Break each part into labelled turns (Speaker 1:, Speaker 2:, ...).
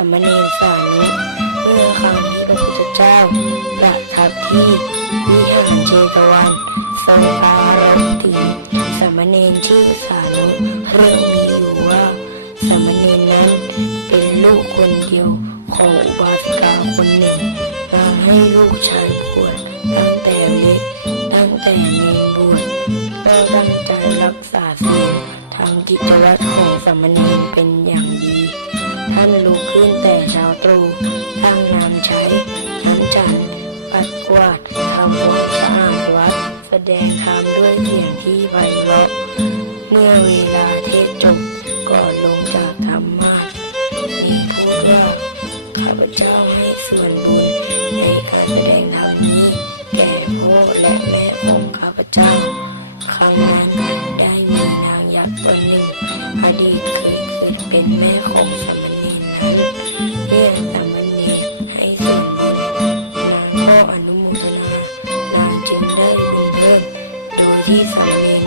Speaker 1: สมณเณรสานี้ เมื่อครั้งที่พระพุทธเจ้าประทับที่วิหารเจตวันทรงปารถีสมณเณรชื่อสานุเรื่องมีอยู่ว่า สมณเณรนั้นเป็นลูกคนเดียวของอุบาสิกาคนหนึ่งมาให้ลูกชายบวชตั้งแต่เล็กตั้งแต่เนงบวชก็ตั้งใจรักษาศีลทางกิจวัตรของสมณเณรเป็นอย่าง ท่านลุกขึ้นแต่เช้าตรู่ตั้งน้ำใช้น้ำจันปัดกวาดทำความสะอาดวัด แสดงธรรมด้วยเสียงที่ไพเราะเมื่อเวลาเทศจบก่อนลงจากธรรมาสมีพูดว่าข้าพเจ้าให้ส่วนบุญในการแสดงธรรมนี้ แก่พ่อและแม่ของข้าพเจ้าครั้งนั้นได้มีนางยักษ์ตัวหนึ่งอดีต แม่ของสามเณรนั้นเมื่อสามเณรให้ส่วนบุญนางก็อนุโมทนา นางจึงได้บุญเพิ่มโดยที่สามเณร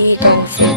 Speaker 1: ที่ต้อ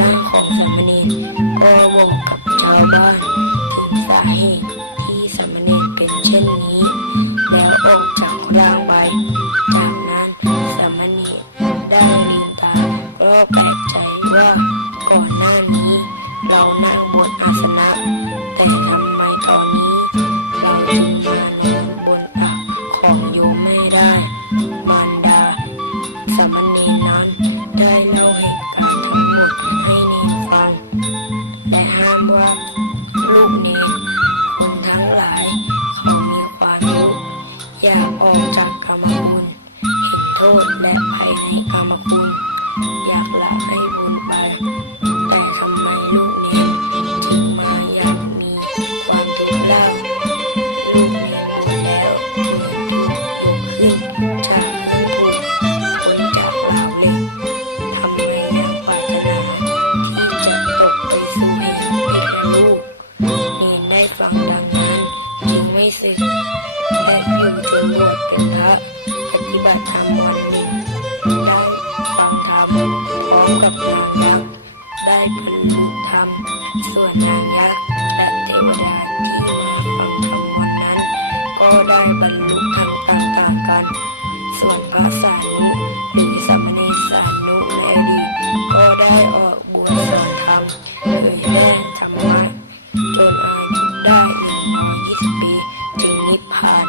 Speaker 1: นร่าของสามเณรก็บอกกับชาวบ้านถึงสาเหตุ ออกจากกรรมคุณเห็นโทษและภัยในกรรมคุณ อยากละให้บุญไป ได้ทำวันนี้ ได้ฟังธรรมพร้อมกับนางยักษ์ได้บรรลุธรรมส่วนนางยักษ์และเทวดาที่มาฟังธรรมวันนั้น ก็ได้บรรลุธรรมต่างกัน ส่วนพระสานุหรือสมณีสารนุใม่ดีก็ได้ออกบวชสอนธรรมเผยแพร่ธรรมะจนอายุได้หนึ่งหนอนยี่สิบปีจึงนิพพาน